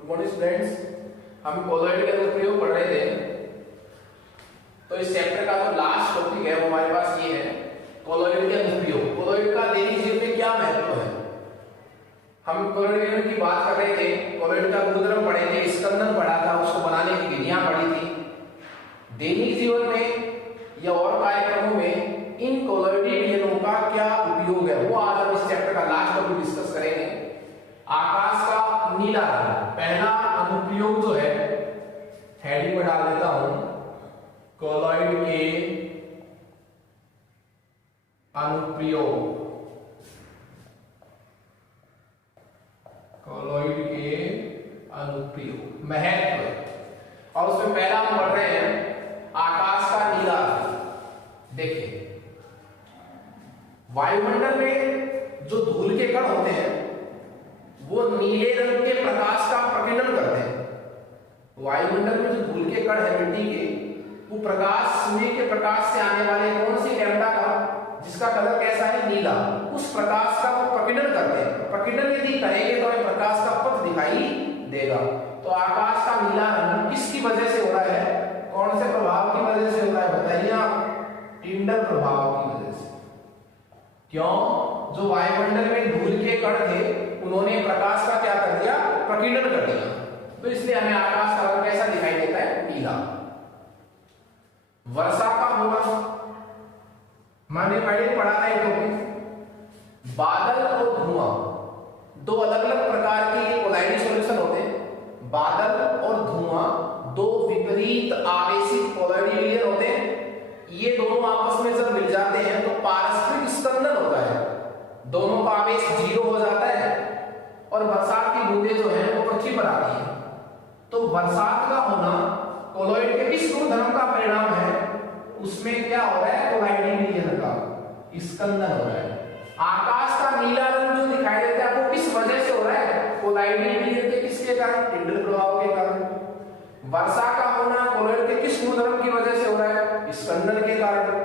Good morning students, हम colloid के अनुप्रयोग पढ़ रहे थे। तो इस चैप्टर का जो लास्ट टॉपिक है वो हमारे पास ये है, कोलॉइड के अनुप्रयोग। कोलॉइड का दैनिक जीवन में क्या महत्व है। हम कोलॉइड की बात कर रहे थे, कोलॉइड का गुणधर्म पढ़े थे, स्कंदन पढ़ा था, उसको बनाने की विधियां पढ़ी थी। दैनिक जीवन में या और कार्यक्रमों में इन कोलॉइडी विलयनों का क्या उपयोग है, वो आज हम इस चैप्टर का लास्ट टॉपिक डिस्कस करेंगे। आकाश का नीला रंग, पहला अनुप्रयोग जो है हेडिंग में डाल देता हूं, कोलॉइड के अनुप्रयोग। कोलॉइड के अनुप्रयोग महत्व, और उसमें पहला हम पढ़ रहे हैं आकाश का नीला रंग। देखिए, वायुमंडल में जो धूल के कण होते हैं वो नीले रंग के प्रकाश का प्रकीर्णन करते हैं। वायुमंडल में जो धूल के कण है मिट्टी के, वो प्रकाश, सूर्य के प्रकाश से आने वाले कौन सी लैम्डा का, जिसका कलर कैसा है, नीला, उस प्रकाश का वो प्रकीर्णन करते हैं। प्रकीर्णन यदि करेंगे तो हमें प्रकाश का पथ दिखाई देगा। तो आकाश का नीला रंग किसकी वजह से हो रहा है, कौन से प्रभाव की वजह से हो रहा है, बताइए आप। टिंडल प्रभाव की वजह से। क्यों? जो वायुमंडल में धूल के कण थे उन्होंने प्रकाश का क्या कर दिया, प्रकीर्णन कर दिया। तो इसलिए हमें आकाश का रंग कैसा दिखाई देता है, नीला। वर्षा का होना, मैंने पहले पढ़ा था एक टॉपिक, बादल और धुआं दो अलग अलग प्रकार के कोलॉइडी सॉल्यूशन होते हैं। बादल और धुआं दो विपरीत आवेशित कोलॉइडी विलयन होते हैं। ये दोनों आपस में जब मिल जाते हैं तो पारस्परिक स्पंदन होता है, दोनों का आवेश 0 हो जाता है और बरसात की बूंदें जो हैं वो पृथ्वी पर आती हैं। तो बरसात का होना कोलॉइड के किस गुणधर्म का परिणाम है, उसमें क्या हो रहा है, कोलॉइडी विलयन का स्कंदन हो रहा है। आकाश का नीला रंग जो दिखाई देता है वो किस वजह से हो रहा है, कोलॉइडी विलयन के किसके कारण, टिंडल प्रभाव के कारण। वर्षा का होना कोलॉइड के किस गुणधर्म की वजह से हो रहा है, स्कंदन के कारण।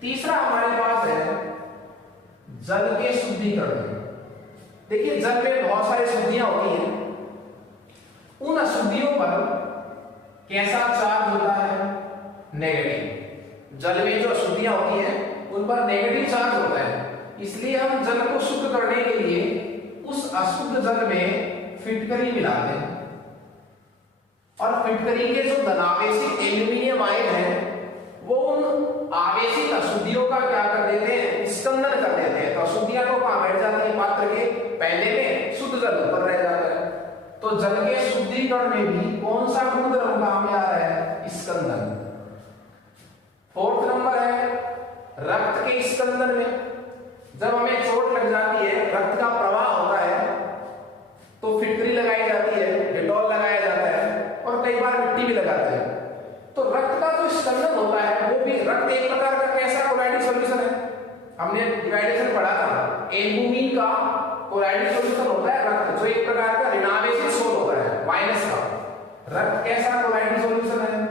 तीसरा हमारे पास है जल के शुद्धिकरण। देखिए, जल में बहुत सारी शुद्धियां होती हैं, उन अशुद्धियों पर कैसा चार्ज होता है, नेगेटिव। जल में जो अशुद्धियां होती हैं उन पर नेगेटिव चार्ज होता है। इसलिए हम जल को शुद्ध करने के लिए उस अशुद्ध जल में फिटकरी मिलाते हैं, और फिटकरी के जो धनावेशित एल्यूमिनियम आयन है वो उन आवेशित अशुद्धियों का क्या कर देते हैं, स्कंदन कर देते हैं। तो अशुद्धियां तो कहां बैठ जाती है, पात्र के पहले में, शुद्ध जल ऊपर रह जाता है। तो जल के शुद्धिकरण में भी कौन सा गुणधर्म काम में आ रहा है, स्कंदन। फोर्थ नंबर है रक्त के स्कंदन में। जब हमें चोट लग जाती है, रक्त का प्रवाह होता है, तो फिटकरी लगाई जाती है, डेटॉल लगाया जाता है, और कई बार मिट्टी भी लगाते हैं। तो रक्त का जो स्कंदन होता है वो भी, रक्त एक प्रकार का कैसा कोलॉइडी सॉल्यूशन है, हमने डिवाइडेशन पढ़ा था। एल्बुमिन का कोलॉइडी सॉल्यूशन होता है रक्त, जो एक प्रकार का ऋणावेशित सोल होता है, माइनस का। रक्त कैसा कोलॉइडी सॉल्यूशन है,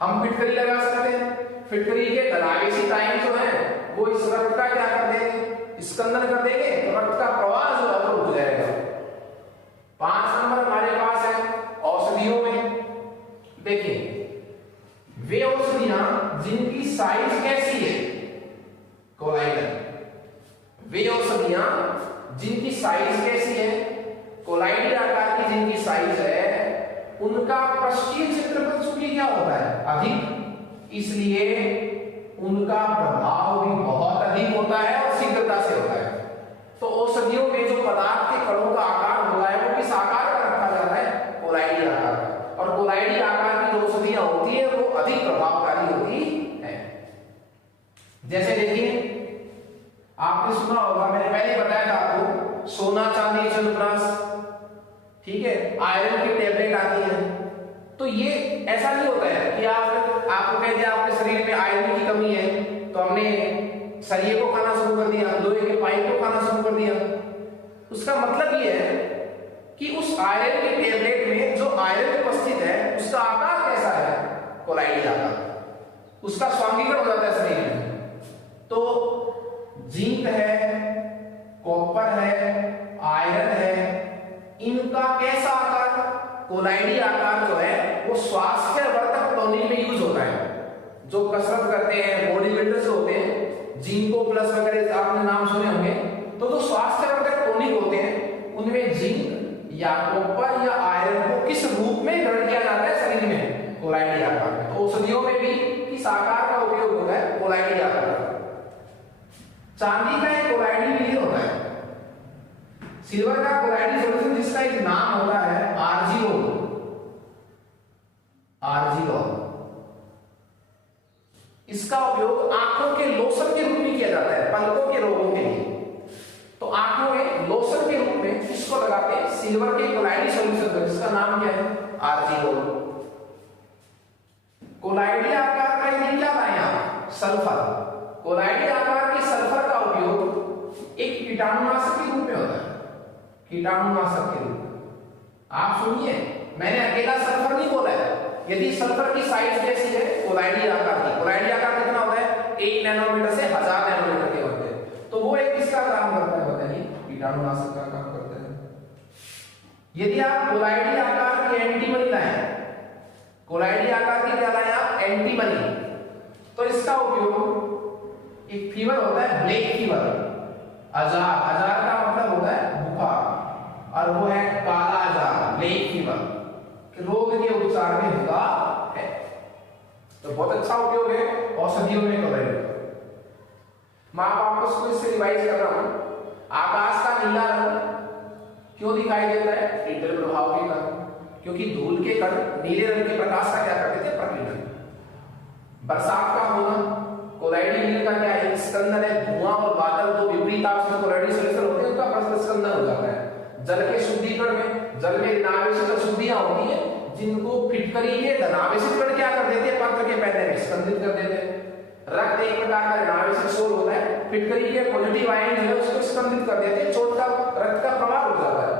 हम फिटकरी लगा सकते हैं, फिटकरी के धनावेशित आयन जो है वो इस रक्त का क्या कर देंगे, स्कंदन कर देंगे, तो रक्त का प्रवाह जो है वो रुक जाएगा। 5 नंबर हमारे पास है औषधियों में। देखिए, वे औषधियां जिनकी साइज कैसी है, कोलॉइडल। वे औषधियां जिनकी साइज कैसी है, कोलॉइडल आकार की जिनकी साइज है, उनका पृष्ठीय क्षेत्रफल चूंकि क्या होता है, अधिक, इसलिए उनका प्रभाव भी बहुत अधिक होता है और शीघ्रता से होता है। तो औषधियों में जो पदार्थ के कणों का आकार होता है वो किस आकार का रखा जाता है, कोलॉइडल आकार का। और कोलॉइडल आकार की जो औषधियां होती है वो अधिक प्रभावकारी होती है। जैसे देखिए, आपने सुना होगा, मैंने पहले बताया था आपको, सोना चांदी चंद्रप्राश, ठीक है, आयरन की टेबलेट आती है। तो ये ऐसा नहीं होता है कि आपको कह दिया आपके शरीर में आयरन की कमी है तो हमने सरिये को खाना शुरू कर दिया, लोहे के पाइप को खाना शुरू कर दिया। उसका मतलब ये है कि उस आयरन की टेबलेट में जो आयरन उपस्थित है उसका आकार कैसा है, कोलॉइडल आकार, उसका स्वांगीकरण हो जाता है शरीर में। तो जिंक है, कॉपर है, आयरन है, इनका कैसा आकार, कोलाइडी आकार जो है वो स्वास्थ्यवर्धक टॉनिक में यूज होता है। जो कसरत करते हैं, बॉडी बिल्डर्स होते हैं, जिंको प्लस वगैरह आपने नाम सुने होंगे, तो जो स्वास्थ्यवर्धक टॉनिक होते हैं उनमें जिंक या कॉपर या आयरन को किस रूप में ग्रहण किया जाता है शरीर में, कोलाइडी आकार में। तो औषधियों में भी किस आकार का उपयोग होता है, कोलाइडी आकार। चांदी का एक कोलाइडी मिलियन होता है, सिल्वर का कोलाइडी सॉल्यूशन जिसका एक नाम होता है आर्जिनोल, आर्जिनोल। इसका उपयोग आंखों के लोशन के रूप में किया जाता है पलकों के रोगों के लिए। तो आंखों में लोशन के रूप में इसको लगाते हैं सिल्वर के कोलाइडी सॉल्यूशन, जिसका नाम क्या है, आर्जिनोल। कोलाइडी आकार का ये क्या था यहाँ, सल्फर। कोलाइडी आकार के सल्फर का उपयोग एक कीटाणुनाशक के रूप में होता है, कीटाणुनाशक के रूप में। आप सुनिए, मैंने अकेला सल्फर नहीं बोला है। यदि सल्फर की साइज कैसी है, कोलाइडी आकार की, कोलाइडी आकार कितना होता है, 1 नैनोमीटर से 1000 नैनोमीटर के होते हैं। तो वो एक किसका काम करता है बताइए, कीटाणुनाशक का काम करता है। यदि आप कोलाइडी आकार की एंटीबॉडी लाएं, कोलाइडी आकार की क्या लाएं आप, एंटीबॉडी, तो इसका उपयोग एक फीवर होता है ब्लैक फीवर, अजार, अजार का मतलब होता है बुखार, और वो है काला अजार, ब्लैक फीवर, रोग के उपचार में होता है। तो बहुत अच्छा उपयोग है औषधियों में कोलाइडी। मैं आपको इसको इससे रिवाइज कर रहा हूं। आकाश का नीला रंग क्यों दिखाई देता है, इंटर प्रभाव के कारण, क्योंकि धूल के कण नीले रंग के प्रकाश का क्या करते थे, प्रकीर्णन। बरसात का होना, कोलाइडी नील का क्या है, स्कंदन है। धुआं और बादल दो विपरीत आपस में कोलाइडी सॉल्यूशन होते हैं, उनका परस्पर स्कंदन हो जाता है। जल के शुद्धिकरण में, जल में ऋणावेशित अशुद्धियां होती हैं, जिनको फिटकरी के धनावेशित कण क्या कर देते हैं, पत्र के पहले में स्कंदित कर देते हैं। रक्त एक प्रकार का ऋणावेशित सोल होता है, फिटकरी के पॉजिटिव आयन जो है उसको स्कंदित कर देते हैं, चोट का रक्त का प्रवाह रुक जाता है।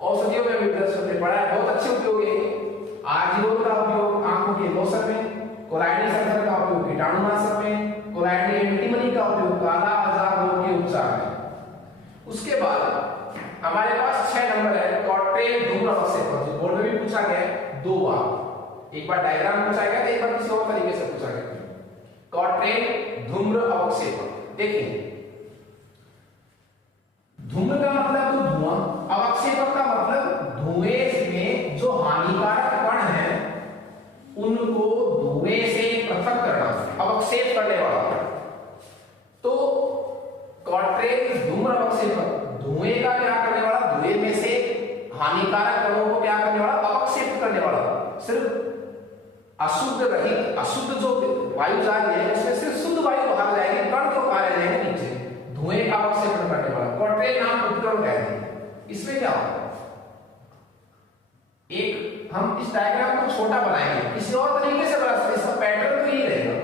औषधियों में भी दर्शन में पड़ा है, बहुत अच्छे उपयोग है। आर्जिनोल का उपयोग आंखों के लोशन में, कोलाइडी सल्फर का उपयोग कीटाणुनाशक में, कोलाइडी एंटीबॉडी का उपयोग काला आजार रोग के उपचार में। उसके बाद हमारे पास 6 नंबर है कॉर्टेल धूम्र अवक्षेपक, जो बोर्ड में भी पूछा गया है 2 बार, एक बार डायग्राम पूछा गया था, एक बार किसी और तरीके से पूछा गया। कॉर्टेल धूम्र अवक्षेपक, देखिए धूम्र का मतलब तो धुआं, अवक्षेपक का मतलब धुएं में जो हानिकारक कण है उनको धुएं से पृथक करना, अवक्षेप करने वाला। तो कॉर्टेल धूम्र अवक्षेपक धुएं का क्या करने वाला, धुएं में से हानिकारक कणों को क्या करने वाला, अवक्षेप करने वाला। सिर्फ अशुद्ध रहित, अशुद्ध जो वायु जा रही है उसमें सिर्फ शुद्ध वायु बाहर जाएगी, कण तो आ जाएंगे नीचे, धुएं का अवक्षेपण करने वाला कॉर्टेल नाम उपकरण कहते हैं। इसमें क्या होता है, एक हम इस डायग्राम को छोटा बनाएंगे, किसी और तरीके से बना सकते, इसका पैटर्न तो यही रहेगा।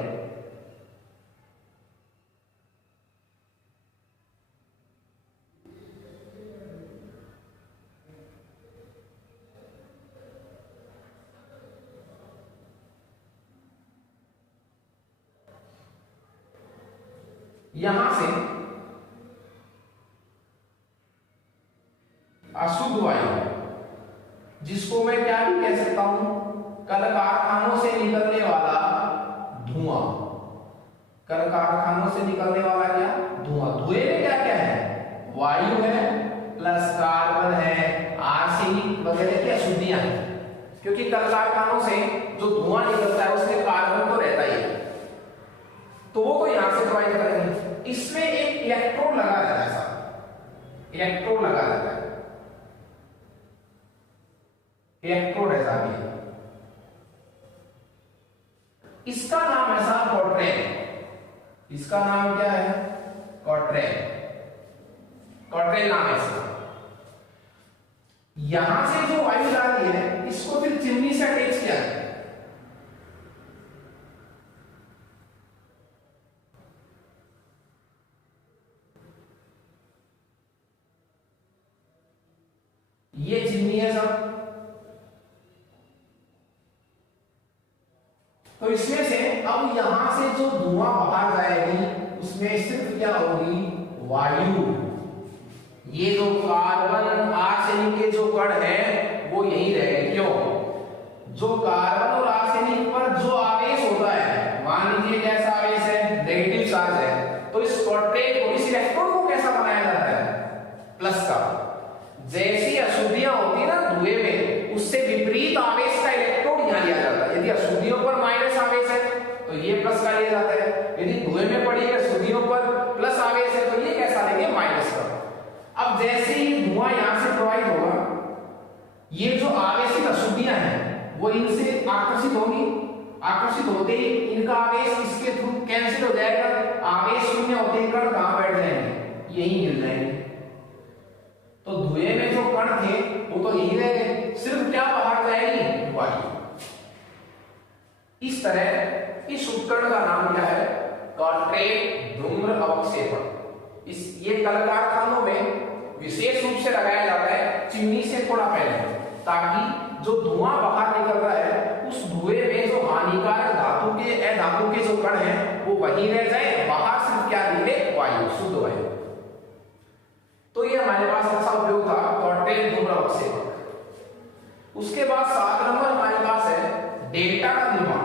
यहां से अशुद्ध वायु, जिसको मैं क्या भी कह सकता हूं, कल कारखानों से निकलने वाला धुआं, कल कारखानों से निकलने वाला क्या, धुआं। धुएं में क्या क्या है, वायु है प्लस कार्बन है, आर्सेनिक वगैरह की अशुद्धियां हैं, क्योंकि कल कारखानों से जो धुआं निकलता है उसमें कार्बन तो रहता ही है, तो वो को यहां से प्रोवाइड करेंगे। इसमें एक इलेक्ट्रोड लगा रहता है, साहब इलेक्ट्रोड लगा रहता है, इलेक्ट्रोड ऐसा भी, इसका नाम है साहब कॉर्ट्रेल। इसका नाम क्या है, कॉर्ट्रेल, कॉर्ट्रेल नाम है इसका। यहां से जो वायु जा रही है इसको फिर चिमनी से अटैच किया है, ये चिमनी है सब। तो इसमें से अब यहां से जो धुआं बाहर जाएगी उसमें सिर्फ क्या होगी, वायु। ये जो कार्बन आर्सेनिक के जो कण जो कार्बन और आर्सेनिक पर जो आवेश होता है, मान लीजिए कैसा आवेश है, नेगेटिव चार्ज है, तो इस क्वार्टेट को, इस इलेक्ट्रॉन को कैसा बनाया जाता है, प्लस का। जैसी अशुद्धियां होती है ना धुएं में, उससे विपरीत आवेश का इलेक्ट्रोड यहां लिया जाता है। यदि अशुद्धियों पर माइनस आवेश है तो ये प्लस का लिया जाता है, यदि धुएं में पड़ी है अशुद्धियों पर प्लस आवेश है तो ये कैसा लेंगे, माइनस का। अब जैसे ही धुआं यहां से प्रवाहित होगा, ये जो आवेशित अशुद्धियां हैं वो इनसे आकर्षित होंगी, आकर्षित होते ही इनका आवेश इसके थ्रू कैंसिल हो जाएगा, आवेश शून्य होते ही कण कहां बैठ जाएंगे, यहीं मिल जाएंगे। तो धुएं में जो कण थे वो तो यहीं रह गए, सिर्फ क्या बाहर जाएगी, वायु। इस तरह इस उपकरण का नाम क्या है, क्वार्टेट धूम्र अवक्षेपण। इस ये कल कारखानों में विशेष रूप से लगाया जाता है चिमनी से थोड़ा पहले, ताकि जो धुआं बाहर निकल रहा है उस धुएं में जो हानिकारक धातु के अधातु के जो कण हैं वो वहीं रह जाए, बाहर सिर्फ क्या दिखे, वायु, शुद्ध वायु। तो ये हमारे पास अच्छा उपयोग था क्वार्टेट धूम्र अवक्षेपक। उसके बाद 7 नंबर हमारे पास है डेल्टा का निर्माण।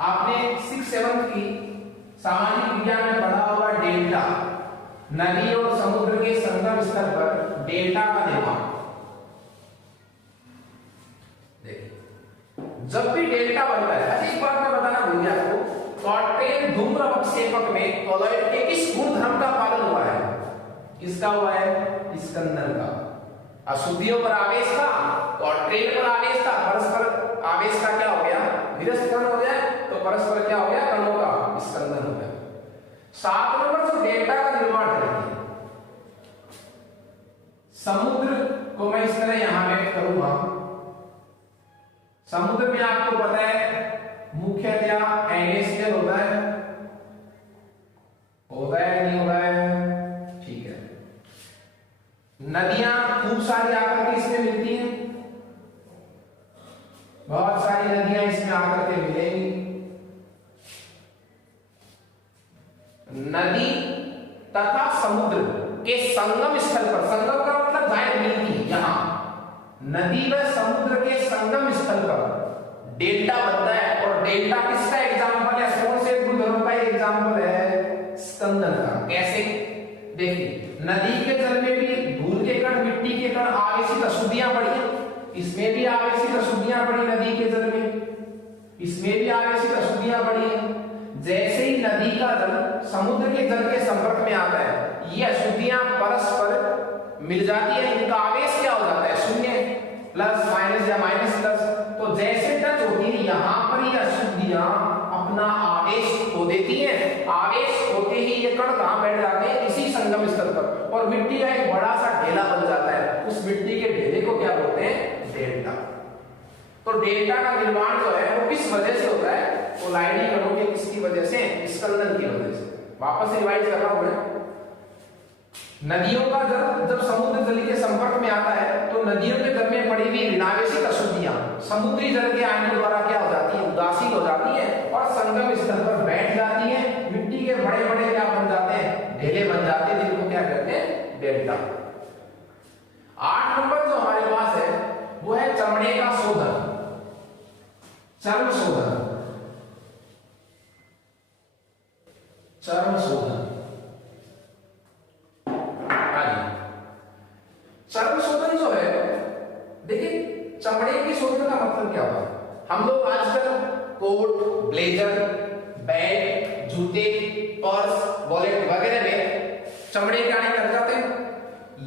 आपने 6-7 की सामाजिक विज्ञान में पढ़ा होगा डेल्टा, नदी और समुद्र के संगम स्थल पर डेल्टा का निर्माण। जब भी डेल्टा बनता है, अच्छा एक बात मैं बताना भूल गया आपको, क्वार्टेट धूम्र अवक्षेपक में कॉलॉइड के किस गुणधर्म का पालन हुआ है, किसका हुआ है, स्कंदन का। अशुद्धियों पर आवेश था, क्वार्टेट पर आवेश था, परस्पर आवेश का क्या हो गया, विरस्करण हो गया, तो परस्पर क्या हो गया, कणों का स्कंदन हो गया। 7 नंबर जो डेल्टा का निर्माण करती है, समुद्र को मैं इस तरह यहां व्यक्त करूंगा। समुद्र में आपको पता है मुख्यतया NaCl होता है नहीं होता है, ठीक है। नदियां खूब सारी आकर के इसमें मिलती हैं, बहुत सारी नदियां इसमें आकर के मिलेंगी। नदी तथा समुद्र के संगम स्थल पर, संगम का मतलब जहां मिलती है, यहां नदी व समुद्र के संगम स्थल पर डेल्टा बनता है। और डेल्टा किसका एग्जाम्पल है, कौन से गुणधर्म का एग्जाम्पल है, स्कंदन का। कैसे, देखिए नदी के जल में भी धूल के कण, मिट्टी के कण, आवेशित अशुद्धियां पड़ी हैं, इसमें भी आवेशित अशुद्धियां पड़ी नदी के जल में, इसमें भी आवेशित अशुद्धियां पड़ी हैं। जैसे ही नदी का जल समुद्र के जल के संपर्क में आता है, ये अशुद्धियां परस्पर मिल जाती है, इनका आवेश क्या हो जाता है, शून्य, प्लस माइनस या माइनस प्लस। तो जैसे टच होती है यहां पर ये अशुद्धियां अपना आवेश खो देती हैं, आवेश होते ही ये कण कहां बैठ जाते हैं, इसी संगम स्थल पर, और मिट्टी का एक बड़ा सा ढेला बन जाता है। उस मिट्टी के ढेले को क्या बोलते हैं, डेल्टा। तो डेल्टा का निर्माण जो है वो किस वजह से होता है, कोलाइडी कणों के किसकी वजह से, स्कंदन की वजह से। वापस रिवाइज कर रहा हूं मैं, नदियों का जल जब समुद्र जल के संपर्क में आता है तो नदियों के जल में पड़ी हुई ऋणावेशित अशुद्धियां समुद्री जल के आयनों द्वारा क्या हो जाती है, उदासीन हो जाती है और संगम स्थल पर बैठ जाती है। मिट्टी के बड़े बड़े क्या बन जाते हैं, ढेले बन जाते हैं, जिनको क्या कहते हैं, डेल्टा। 8 नंबर जो हमारे पास है वो है चमड़े का शोधन, चर्म शोधन, चर्म शोधन। चर्म शोधन जो है, देखिए चमड़े के शोधन का मतलब क्या होता है, हम लोग आजकल कोट, ब्लेजर, बैग, जूते, पर्स, वॉलेट वगैरह में चमड़े के आने लग जाते हैं।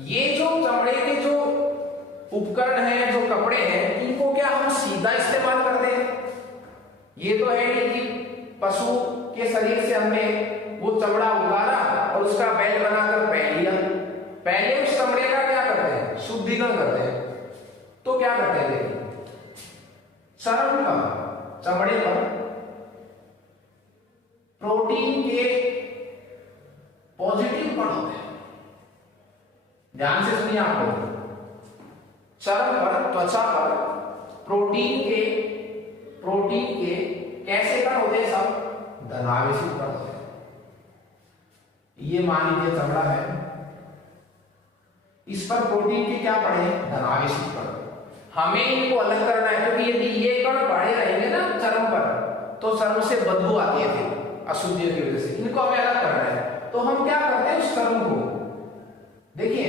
ये जो चमड़े के जो उपकरण हैं, जो कपड़े हैं, इनको क्या हम सीधा इस्तेमाल करते हैं, ये तो है नहीं कि पशु के शरीर से हमने वो चमड़ा उतारा और उसका बेल्ट बनाकर पहन लिया। पहले उस चमड़े का क्या करते हैं, शुद्धिकरण करते हैं। तो क्या करते हैं, देखिए चर्म का, चमड़े पर प्रोटीन के पॉजिटिव कण होते हैं। ध्यान से सुनिए आप लोग, चर्म पर, त्वचा पर प्रोटीन के कैसे कण होते हैं, सब धनावेशित कण होते हैं। ये मान लीजिए चमड़ा है, इस पर प्रोटीन के क्या पड़े, धनावेशित कण। हमें इनको अलग करना है, क्योंकि यदि ये कण पड़े रहेंगे ना चर्म पर तो चर्म से बदबू आती है फिर अशुद्धियों की वजह से, इनको हमें अलग करना है। तो हम क्या करते हैं उस चर्म को, देखिए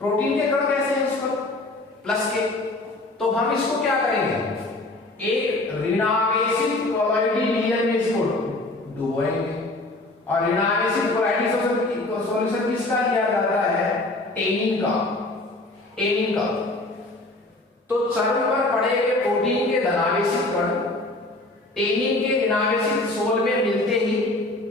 प्रोटीन के कण कैसे हैं उस पर प्लस के, तो हम इसको क्या करेंगे, एक ऋणावेशित कोलॉइडी विलयन में इसको डुबोएंगे, और ऋणावेशित कोलॉइडी सॉल्यूशन किसका लिया जाता है, टेनिन का, टेनिन का। तो चर्म पर पड़े हुए प्रोटीन के धनावेशित कण टेनिन के ऋणावेशित सोल में मिलते ही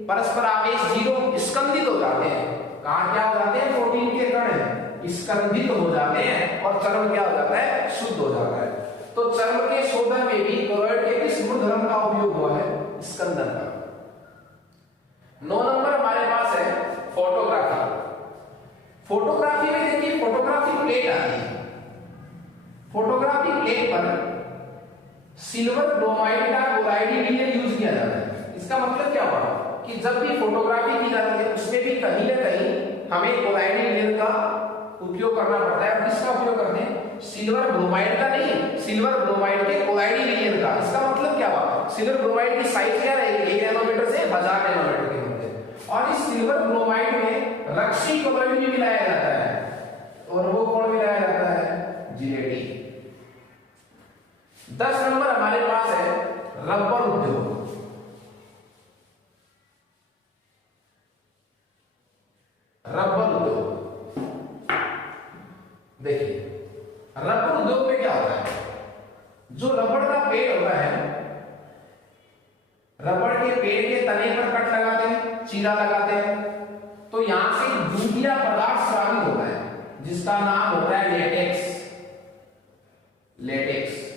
परस्पर आवेश 0 स्कंदित हो जाते हैं। कहां क्या हो जाते हैं, प्रोटीन के कण स्कंदित हो जाते हैं और चर्म क्या हो जाता है, शुद्ध हो जाता है। तो चर्म के शोधन में भी कोलॉइड के किस गुणधर्म का उपयोग हुआ है, स्कंदन का। 9 नंबर हमारे पास है फोटोग्राफी। फोटोग्राफी में देखिए फोटोग्राफी प्लेट आती है, फोटोग्राफी प्लेट पर सिल्वर ब्रोमाइड का कोलॉइडी विलयन यूज किया जाता है। इसका मतलब क्या हुआ कि जब भी फोटोग्राफी की जाती है उसमें भी कहीं ना कहीं हमें कोलॉइडी विलयन का उपयोग करना पड़ता है। किसका उपयोग करते हैं, सिल्वर ब्रोमाइड का नहीं, सिल्वर ब्रोमाइड के कोलॉइडी विलयन का। इसका मतलब क्या हुआ, सिल्वर ब्रोमाइड की साइज क्या रहेगी, 1 नैनोमीटर से 1000 नैनोमीटर के होते, और इस सिल्वर ब्रोमाइड में रक्सी कोलॉइड भी मिलाया जाता है, और वो कौन मिलाया जाता है, जिलेटिन। 10 नंबर हमारे पास है रबर उद्योग। रबर उद्योग देखिए, रबर उद्योग में क्या होता है, जो रबड़ का पेड़ होता है, रबड़ के पेड़ के तने पर कट लगाते हैं, चीरा लगाते हैं, तो यहां से दूधिया पदार्थ स्रावित होता है जिसका नाम होता है लेटेक्स। लेटेक्स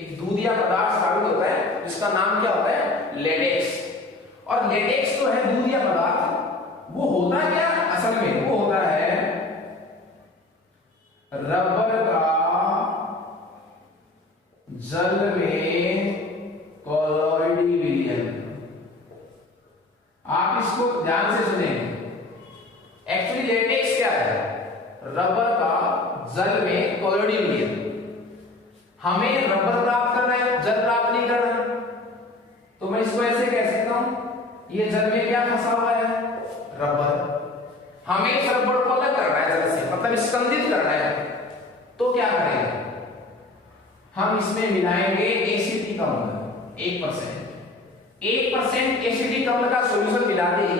एक दूधिया पदार्थ स्रावित होता है जिसका नाम क्या होता है, लेटेक्स। और लेटेक्स जो है दूधिया पदार्थ, वो होता क्या असल में, वो होता है रबर का जल में कोलॉइडी विलयन। आप इसको ध्यान से सुनेंगे, एक्चुअली लेटेक्स क्या है, रबर का जल में कोलॉइडी विलयन। हमें रबर प्राप्त करना है, जल प्राप्त नहीं करना, तो मैं इसको ऐसे कह सकता हूं, ये जल में क्या फंसा हुआ है, रबर। हमें इस रबर को अलग करना है जल से, मतलब स्कंदित करना है, तो क्या करेंगे, हम इसमें मिलाएंगे एसिटिक अम्ल 1% एसिटिक अम्ल का सॉल्यूशन मिलाते ही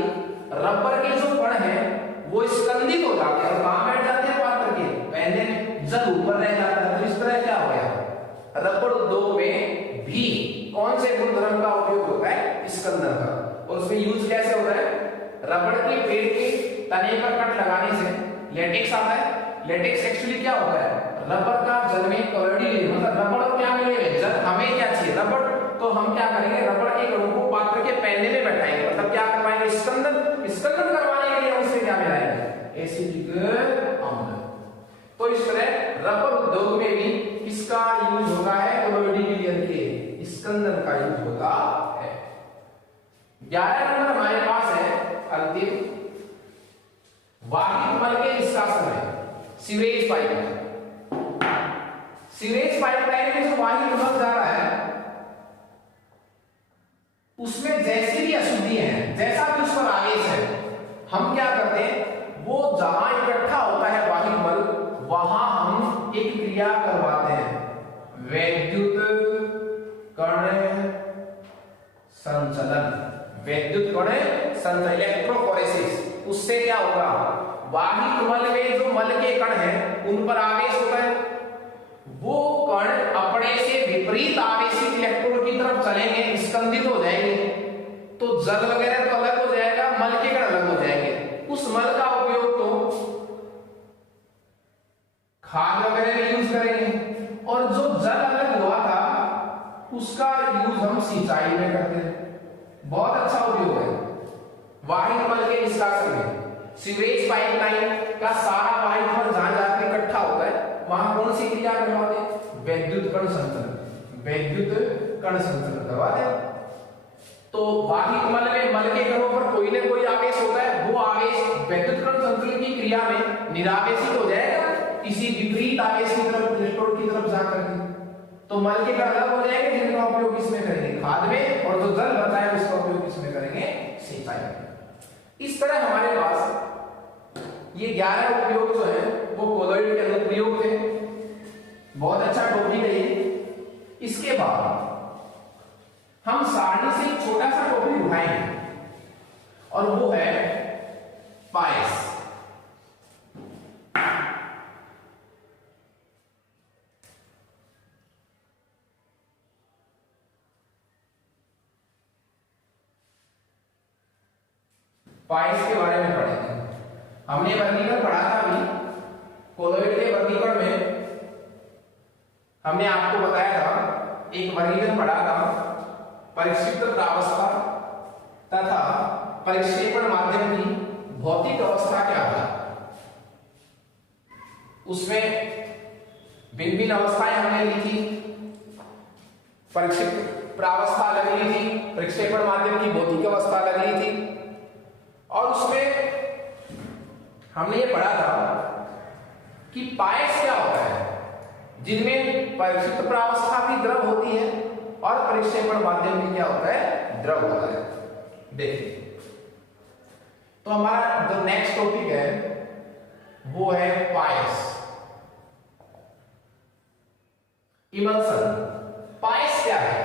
रबर के जो कण हैं वो स्कंदित हो जाते हैं और कहां बैठ जाते हैं, पात्र के पहले में, जल ऊपर रह जाता है। तो इस तरह क्या हो गया, रबर उद्योग में भी कौन से गुणधर्म का उपयोग होता है, स्कंदन का। और उसमें यूज कैसे होता है, रबड़ के पेड़ के तने पर कट लगाने से लेटेक्स आता है। लेटेक्स एक्चुअली क्या होता है, रबर का जल में कोलॉइडी, मतलब रबड़ और क्या मिले, जल। हमें क्या चाहिए, रबड़, तो हम क्या करेंगे, रबड़ के कणों को पात्र के पहले में बैठाएंगे, मतलब क्या करवाएंगे, स्कंदन। स्कंदन करवाने के लिए हम उसमें क्या मिलाएंगे, एसिटिक अम्ल। तो इस तरह रबर उद्योग में भी किसका यूज होता है, कोलॉइडी विलयन के स्कंदन का यूज होता है। 11 नंबर हमारे पास है अंतिम, वाहित मल के निष्कासन में सीवरेज पाइपलाइन। सीवरेज पाइपलाइन में जो वाहित मल जा रहा है उसमें जैसी भी अशुद्धियां हैं, जैसा भी उस पर आवेश है, हम क्या करते हैं, वो जहां इकट्ठा होता है वाहित मल, वहां हम एक क्रिया करवाते हैं, वैद्युत कण संचलन। वैद्युत कण संचलन, इलेक्ट्रोफोरेसिस। उससे क्या होगा, वाहित मल में जो मल के कण हैं उन पर आवेश होता है, वो कण अपने से विपरीत आवेशित इलेक्ट्रोड की तरफ चलेंगे, स्कंदित हो जाएंगे, तो जल वगैरह तो अलग हो जाएगा, मल के कण अलग हो जाएंगे। उस मल का उपयोग तो खाद वगैरह में यूज करेंगे, और जो जल अलग हुआ था उसका यूज हम सिंचाई में करते हैं। बहुत अच्छा उपयोग है वाहित मल के निष्कासन में। सीवरेज पाइपलाइन का सारा वाहित मल जहां जाकर इकट्ठा होता है वहां कौन सी क्रिया करवाते हैं, वैद्युत कण संचलन। वैद्युत कण संचलन करवाते हैं। तो वाहित मल में मल के कणों पर कोई ना कोई आवेश होता है, वो आवेश वैद्युत कण संचलन की क्रिया में निरावेशित हो जाएगा, किसी विपरीत विपरीत आवेश की तरफ, इलेक्ट्रोड की तरफ जा करके, तो मल के कण अलग हो जाएंगे जिनका उपयोग इसमें करेंगे खाद में, और जो जल बचा है उसका उपयोग इसमें करेंगे सिंचाई में। इस तरह हमारे पास ये 11 उपयोग जो है वो कोलॉइड के अनुप्रयोग थे। बहुत अच्छा टॉपिक है ये। इसके बाद हम सारणी से एक छोटा सा टॉपिक उठाएंगे और वो है पायस। पायस के बारे में पढ़ेंगे। हमने वर्गीकरण पढ़ा था अभी, कोलॉइड के वर्गीकरण में हमने आपको बताया था, एक वर्गीकरण पढ़ा था परिक्षिप्त प्रावस्था तथा परिक्षेपण माध्यम की भौतिक अवस्था क्या था। उसमें भिन्न भिन्न अवस्थाएं हमने लिखी, परिक्षिप्त प्रावस्था अलग ली थी, परिक्षेपण माध्यम की भौतिक अवस्था अलग ली थी, और उसमें हमने ये पढ़ा था कि पायस क्या होता है, जिनमें परिक्षिप्त प्रावस्था भी द्रव होती है और परिक्षेपण माध्यम भी क्या होता है, द्रव होता है। देखिए, तो हमारा जो नेक्स्ट टॉपिक है वो है पायस, इमल्सन। पायस क्या है?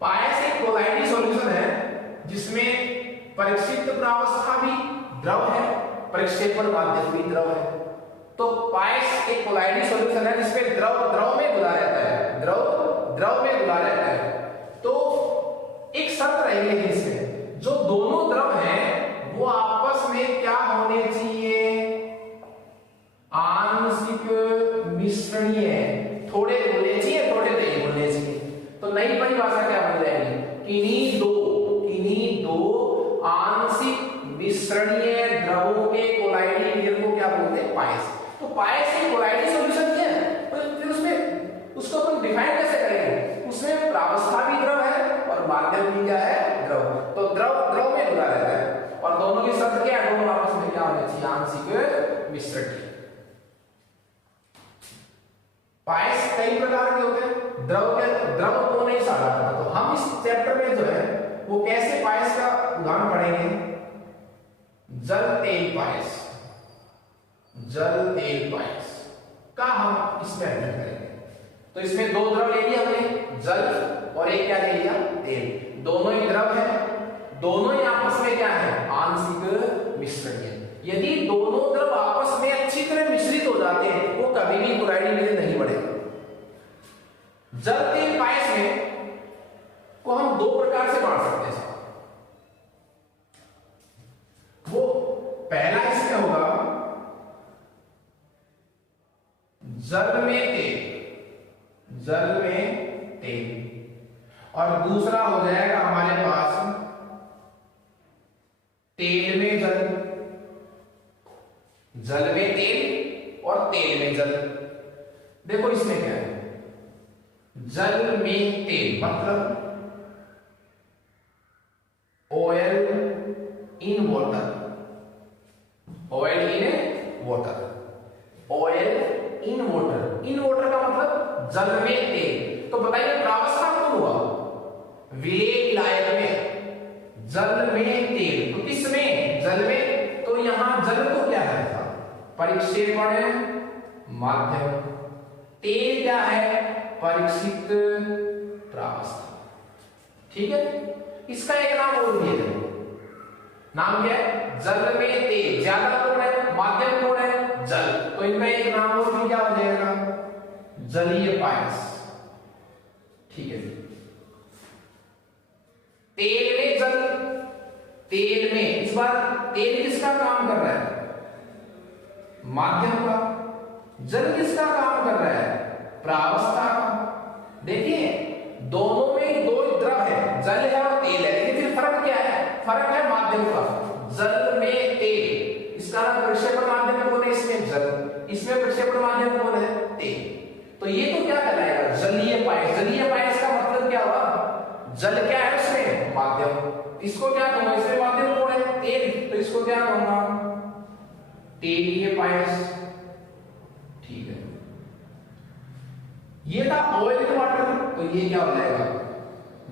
पायस एक कोलाइडी सॉल्यूशन है जिसमें परिक्षिप्त प्रावस्था भी द्रव है, परिक्षेपण माध्यम भी द्रव है। तो पायस एक कोलाइडी सॉल्यूशन है जिसमें द्रव में घुला रहता है, द्रव में घुला रहता है। तो एक शर्त रहेगी इसमें, जो दोनों द्रव हैं वो आपस में क्या होने चाहिए, आंशिक मिश्रणीय, थोड़े घुलने चाहिए, थोड़े नहीं घुलने चाहिए। तो नई परिभाषा क्या बन जाएगी, किन्हीं दो आंशिक मिश्रणीय द्रवों के कोलाइडी मेल को क्या बोलते हैं, पायस। तो पायस एक कोलाइडी सॉल्यूशन है, तो फिर उसमें उसको अपन डिफाइन कैसे करेंगे, उसमें प्रावस्था भी द्रव है और माध्यम भी क्या है, द्रव। तो द्रव में घुला रहता है और दोनों की शर्त क्या है, दोनों आपस में क्या होने चाहिए, आंशिक मिश्रण। पायस कई प्रकार के होते हैं, द्रव को नहीं साधा था। तो हम इस चैप्टर में जो है वो कैसे पायस का उदाहरण पढ़ेंगे, जल तेल पायस, जल तेल पायस का हम इसमें अध्ययन करेंगे। तो इसमें दो द्रव ले लिया हमने, जल और एक क्या ले लिया, तेल। दोनों ही द्रव है, दोनों ही आपस में क्या है, आंशिक मिश्रणीय। यदि दोनों द्रव आपस में अच्छी तरह मिश्रित हो जाते हैं वो कभी भी कोलाइडी मेल नहीं बढ़ेगा। जल तेल पायस में को हम दो प्रकार से बांट सकते हैं। वो पहला इसमें होगा जल में तेल, जल में तेल, और दूसरा हो जाएगा हमारे पास तेल में जल, जल में तेल और तेल में जल। देखो इसमें क्या है, जल में तेल मतलब oil in water, oil in water, oil in water, in water का मतलब जल में तेल। तो बताइए प्रावस्था कौन हुआ, विलेय विलायक में, जल में तेल। तो किसमें, जल में। तो यहां जल को क्या है था, परिक्षेपण माध्यम, तेल क्या है, परिक्षिप्त प्रावस्था। ठीक है, इसका एक नाम और दिया जाए, नाम क्या है, जल में तेल। ज्यादा कौन है, माध्यम कौन है, जल। तो इनका एक नाम और भी क्या हो जाएगा, जलीय पायस। ठीक है, तेल में जल, तेल में, इस बार तेल किसका काम कर रहा है, माध्यम का। जल किसका काम कर रहा है, प्रावस्था का। देखिए दोनों में दो द्रव है, जल है और तेल है, लेकिन फिर फर्क क्या है, फर्क है माध्यम का। जल में तेल, इसका प्रक्षेपण माध्यम कौन है, इसमें जल, इसमें प्रक्षेपण माध्यम कौन है, तेल। तो ये तो क्या कहलाएगा, जलीय पायस। जलीय पायस का मतलब क्या हुआ, जल क्या है उसमें, माध्यम। इसको क्या कहूंगा, इसमें माध्यम कौन है, तेल, तो इसको क्या कहूंगा, तेलीय पायस। ठीक है, ये क्या हो जाएगा,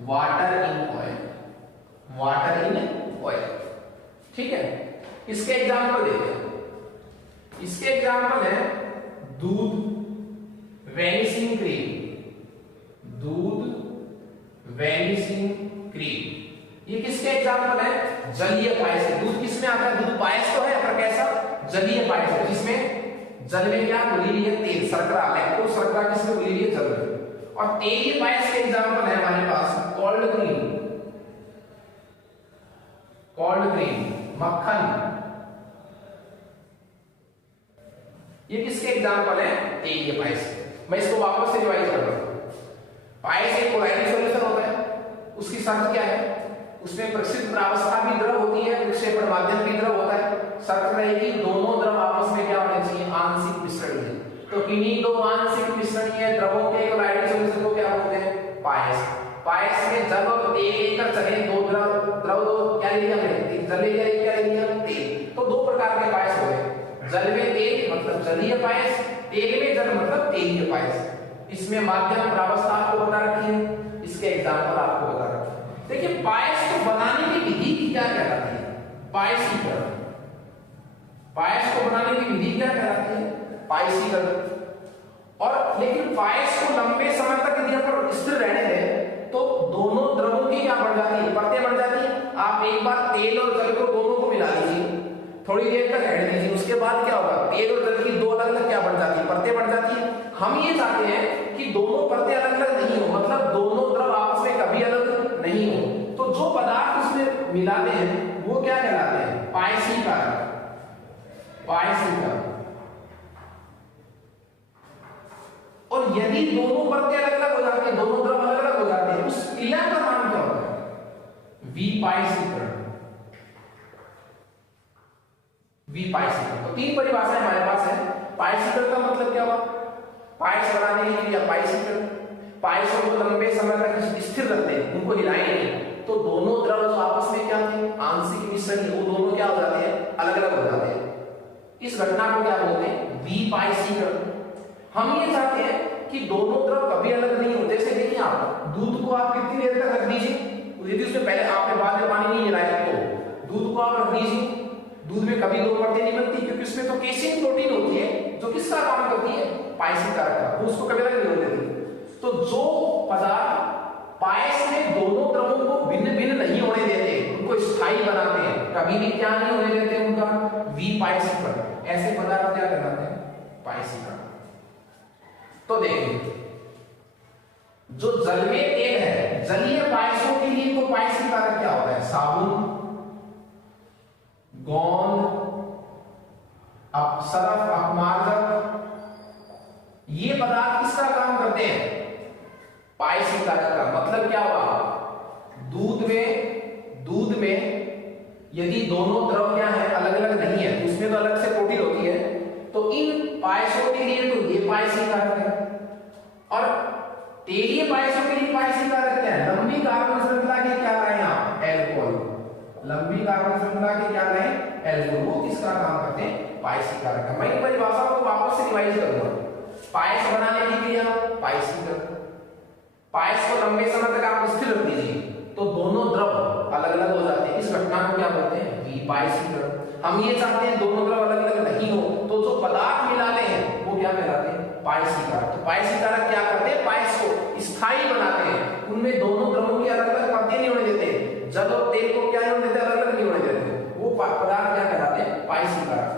water in oil, water in oil. ठीक है, इसके एग्जाम्पल देखते हैं। इसके एग्जाम्पल है दूध, वेनिसिंग क्रीम, दूध वेनिसिंग क्रीम। ये किसके एग्जाम्पल है, जलीय पायस है। दूध किसमें आता है, दूध पायस तो है पर कैसा, जलीय पायस है, जिसमें जल में क्या घुली हुई है, तेल, शर्करा, लैक्टोज शर्करा किसमें घुली हुई है, जल में। और तेलीय पायस के एग्जाम्पल है हमारे पास कोल्ड क्रीम, कोल्ड क्रीम, मक्खन। ये किसके एग्जाम्पल है, तेलीय पायस। मैं इसको वापस से रिवाइज कर रहा हूं। पायस एक कोलाइडल सॉल्यूशन होता है, उसकी शर्त क्या है, उसमें प्रक्षिप्त प्रावस्था भी द्रव होती है, विक्षेपण माध्यम भी द्रव होता है। शर्त रहेगी दोनों द्रव आपस में क्या होने चाहिए, आंशिक मिश्रणीय। तो किन्हीं दो आंशिक मिश्रणीय द्रवों के कोलाइडल सॉल्यूशन को क्या बोलते हैं, पायस। पायस में जल और तेल लेकर चले, दो द्रव दो क्या ले लिया हमने, जल ले लिया, क्या ले लिया, तेल। तो दो प्रकार के पायस हो गए, जल में तेल मतलब जलीय पायस, तेल में जल मतलब तेलीय पायस। इसमें माध्यम प्रावस्था आपको बता रखी है, इसके एग्जाम्पल आपको बता रखे हैं। देखिए पायस को बनाने की विधि क्या कहलाती है, पायसीकरण। पायस को बनाने की विधि क्या कहलाती है, पायसीकरण। और लेकिन पायस को लंबे समय तक यदि पर स्थिर रहने दें तो दोनों द्रवों की क्या बन जाती है, परतें बन जाती है। आप एक बार तेल और जल को दोनों को मिला लीजिए, थोड़ी देर तक रहने दीजिए, उसके बाद क्या होगा, तेल और जल की दो अलग अलग क्या बन जाती है, परतें बन जाती है। हम ये चाहते हैं कि दोनों परतें अलग अलग नहीं हो, मतलब दोनों द्रव आपस में कभी अलग नहीं हो। तो जो पदार्थ उसमें मिलाते हैं वो क्या कहलाते हैं, पायसीकरण, पायसीकरण। और यदि दोनों परतें अलग अलग हो जाती है, दोनों द्रव अलग अलग हो जाते हैं, उस क्रिया का नाम क्या होता है, विपायसीकरण, विपायसीकरण। तो तीन परिभाषाएं हमारे पास है। पायसीकरण का मतलब क्या हुआ, पायस बनाने की क्रिया पायसीकरण। पायसों को लंबे समय तक स्थिर रखते हैं, उनको हिलाएंगे नहीं, तो दोनों द्रव जो आपस में क्या थे, आंशिक मिश्रण, वो दोनों क्या हो जाते हैं, अलग अलग हो जाते हैं। इस घटना को क्या बोलते हैं, विपायसीकरण। हम ये चाहते हैं कि दोनों द्रव कभी अलग नहीं हो। जैसे देखिए आप दूध को आप कितनी देर तक रख दीजिए, यदि उसमें पहले आपने बाद में पानी नहीं मिलाया तो दूध को आप रख दीजिए, दूध में कभी दो परतें नहीं बनती, क्योंकि उसमें तो केसिन प्रोटीन होती है जो किसका काम करती है, पायसीकारक का, वो उसको कभी अलग नहीं होने देती। तो जो पदार्थ पायस में दोनों द्रवों को भिन्न भिन्न नहीं होने देते, उनको स्थायी बनाते हैं, कभी भी क्या नहीं होने देते उनका, विपायसीकरण। ऐसे पदार्थ क्या कहलाते हैं, पायसीकरण। तो देखिए जो जल में तेल है, जलीय पायसों के लिए तो पायसीकारक क्या होता है, साबुन, गोंद, सरफ, अपमार्जक, ये पदार्थ किसका काम करते हैं, पायसीकारक का। मतलब क्या हुआ, दूध में यदि दोनों द्रव क्या है, अलग अलग नहीं है, उसमें तो अलग से प्रोटीन होती है, तो इन पायसों के लिए तो ये पायसीकारक है। और तेलीय पायसों के लिए पायसीकारक क्या है, लंबी कार्बन श्रृंखला के क्या रहे आप, एल्कोहल, लंबी कार्बन श्रृंखला के क्या रहे, एल्कोहल, वो किसका काम करते हैं, पायसीकारक का। मैं परिभाषा को वापस से रिवाइज करूंगा। पायस बनाने की क्रिया पायसीकरण। पायस को लंबे समय तक आप स्थिर रख दीजिए तो दोनों द्रव अलग अलग हो जाते हैं, इस घटना को क्या बोलते हैं, विपायसीकरण। हम ये चाहते हैं दोनों द्रव अलग अलग नहीं हो, तो जो पदार्थ मिलाते हैं वो क्या कहलाते हैं, पायसीकारक। तो पायसीकारक क्या करते हैं, पायस को स्थायी बनाते हैं, उनमें दोनों द्रवों की अलग अलग परतें नहीं होने देते, जल और तेल को क्या नहीं होने देते, अलग अलग नहीं होने देते, वो पदार्थ क्या कहलाते हैं, पायसीकारक।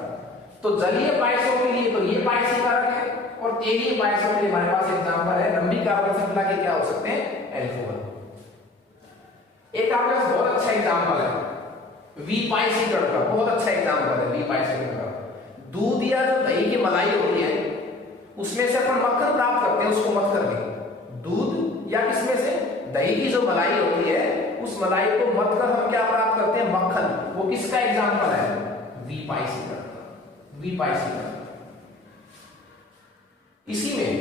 तो जलीय पायसों के लिए तो ये पायसीकारक है, और तेलीय पायसों के लिए हमारे पास एग्जांपल है लंबी कार्बन श्रृंखला के क्या हो सकते हैं, एल्कोहल। एक आपके पास बहुत अच्छा एग्जांपल है विपायसीकरण का, बहुत अच्छा एग्जांपल है विपायसीकरण का। दूध या जो दही की मलाई होती है उसमें से अपन मक्खन प्राप्त करते हैं, उसको मत करके दूध या किसमें से, दही की जो मलाई होती है उस मलाई को मत कर हम क्या प्राप्त करते हैं, मक्खन। वो किसका एग्जांपल है, विपायसीकरण, विपायसीकरण। इसी में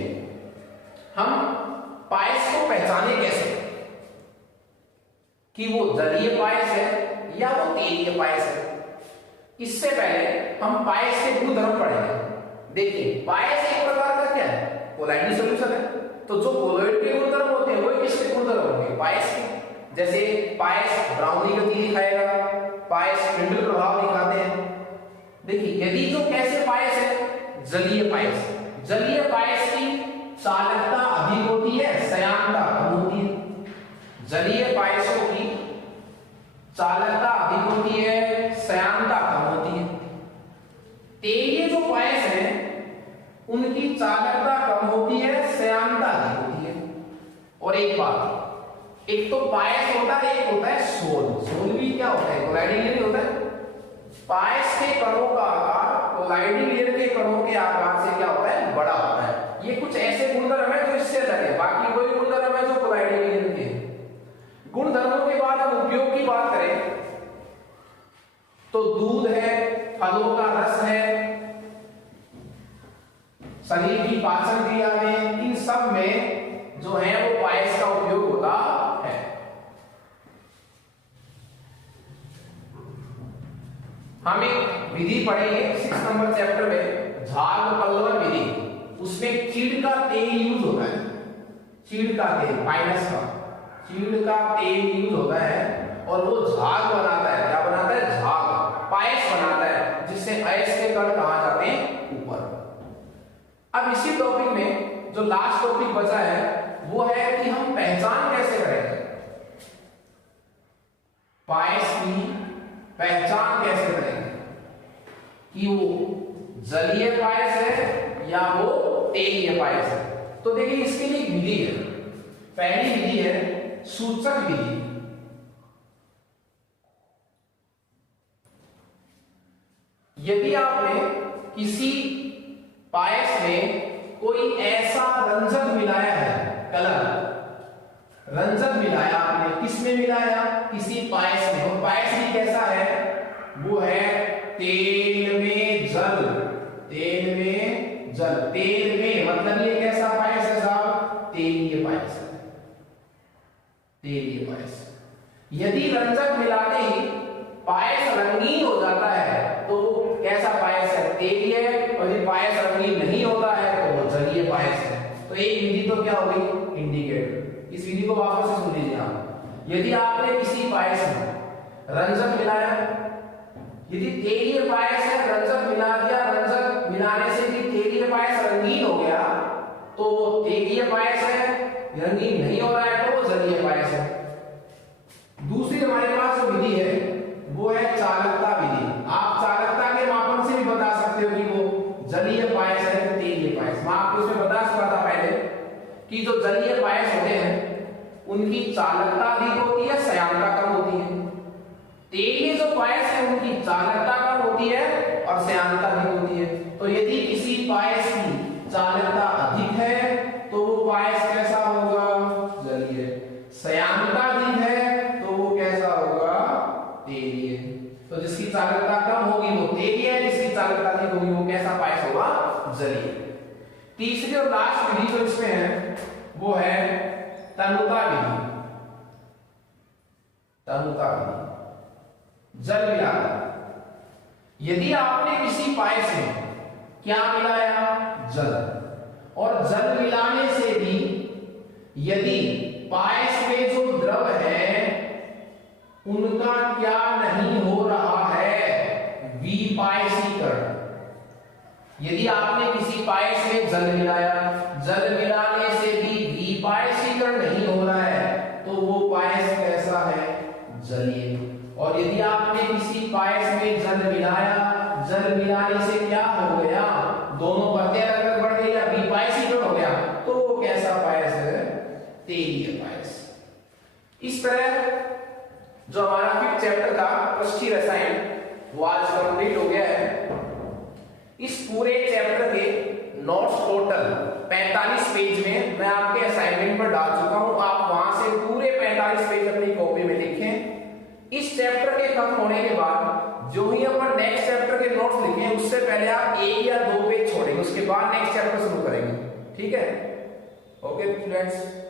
हम पायस को पहचाने कैसे कि वो जलीय पायस है या वो तेलीय पायस है। इससे पहले हम पायस के गुणधर्म पढ़ेंगे। देखिए पायस एक प्रकार का क्या है, कोलाइडल सॉल्यूशन है, तो जो कोलोइड के गुणधर्म होते हैं वो किसके गुणधर्म होंगे? पायस के। जैसे पायस ब्राउनी गति दिखाएगा, पायस स्पिंडल प्रभाव दिखाते हैं। देखिए यदि जो कैसे पायस है, जलीय पायस, जलीय पायस की चालकता अधिक होती है, श्यानता कम होती है। जलीय पायसों की चालकता अधिक होती है, श्यानता कम होती है। तेलीय जो पायस है उनकी चालकता कम होती है, श्यानता अधिक होती है। और एक बात, एक तो पायस होता है, एक होता है सोल। सोल भी क्या होता है? कोलाइडिंग लेयर होता है। पायस के कणों का आकार कोलाइडिंग लेयर के कणों के आकार से क्या होता है? बड़ा होता है। ये कुछ ऐसे गुणधर्म है जो इससे अलग है, बाकी कोई गुणधर्म है जो कोलाइडिंग लेयर के हैं। गुणधर्मों के बाद हम उपयोग की बात करें तो दूध है, फलों का रस है, शरीर की पाचन क्रिया में, इन सब में जो है वो पायस का उपयोग होता है। हम एक विधि पढ़ेंगे 6 नंबर चैप्टर में, झाग पल्लवन विधि। उसमें चीड़ का तेल यूज होता है, चीड़ का तेल, पाइनस का चीड़ का तेल यूज होता है और वो झाग बनाता है। क्या बनाता है? झाग, पायस बनाता है, जिससे अयस्क के कण कहां जाते हैं? ऊपर। अब इसी टॉपिक में जो लास्ट टॉपिक बचा है वो है कि हम पहचान कैसे करेंगे, पायस की पहचान कैसे करेंगे कि वो जलीय पायस है या वो तेलीय पायस है। तो देखिए इसके लिए एक विधि है। पहली विधि है सूचक विधि। यदि आपने किसी पायस में कोई ऐसा रंजक मिलाया है, कलर रंजक मिलाया आपने, किसमें मिलाया? किसी पायस में। और पायस भी कैसा है? वो है तेल में जल, तेल में जल, तेल में मतलब ये कैसा पायस है साहब? तेलीय पायस है, तेलीय पायस। यदि रंजक मिलाते ही पायस रंगीन हो जाता है तो कैसा पायस है? तेलीय। और यदि पायस रंगीन नहीं होता है तो वो जलीय पायस है। तो एक विधि तो क्या होगी? इंडिकेटर। इस विधि को वापस से सुन लीजिए आप। यदि आपने किसी पायस में रंजक मिलाया, यदि तेलीय पायस है, रंजक मिला दिया, रंजक मिलाने से भी तेलीय पायस रंगीन हो गया तो वो तेलीय पायस है। रंगीन नहीं हो रहा है तो वो जलीय पायस है। दूसरी हमारे पास जो विधि है वो है चालकता विधि। आप चालकता के मापन से भी बता सकते हो कि वो जलीय पायस है कि तेलीय पायस। मैं आपको इसमें बता चुका था पहले कि जो जलीय पायस होते हैं उनकी चालकता अधिक होती है, श्यानता कम होती है। तेलीय जो पायस है उनकी चालकता कम होती है और श्यानता अधिक होती है। तो यदि किसी पायस की चालकता अधिक है तो वो पायस कैसा होगा? जलीय। श्यानता अधिक है तो वो कैसा होगा? तेलीय। तो जिसकी चालकता कम होगी वो तेलीय है, जिसकी चालकता अधिक होगी वो कैसा पायस होगा? जलीय। तीसरी और लास्ट विधि जो इसमें है वो है तनुता विधि। तनुता विधि, जल मिलाना। यदि आपने किसी पायस में क्या मिलाया? जल। और जल मिलाने से भी यदि पायस में जो द्रव है उनका क्या नहीं हो रहा है? विपायसीकरण। यदि आपने किसी पायस में जल मिलाया, जल मिलाने से भी विपायसीकरण नहीं हो रहा है तो वो पायस कैसा है? जलीय। और यदि आपने किसी पायस में जल मिलाया, जल मिलाने से क्या हो गया? दोनों परतें अलग बढ़ गई या विपायसीकरण हो गया तो वो कैसा पायस है? तेलीय पायस। इस तरह जो हमारा 5th चैप्टर का पृष्ठीय रसायन वो आज कंप्लीट हो गया है। इस पूरे चैप्टर के नोट्स टोटल 45 पेज में मैं आपके असाइनमेंट पर डाल चुका हूं। आप वहां से पूरे 45 पेज अपनी कॉपी में लिखें। इस चैप्टर के खत्म होने के बाद जो ही अपन नेक्स्ट चैप्टर के नोट्स लिखें उससे पहले आप 1 या 2 पेज छोड़ेंगे, उसके बाद नेक्स्ट चैप्टर शुरू करेंगे। ठीक है? Okay students.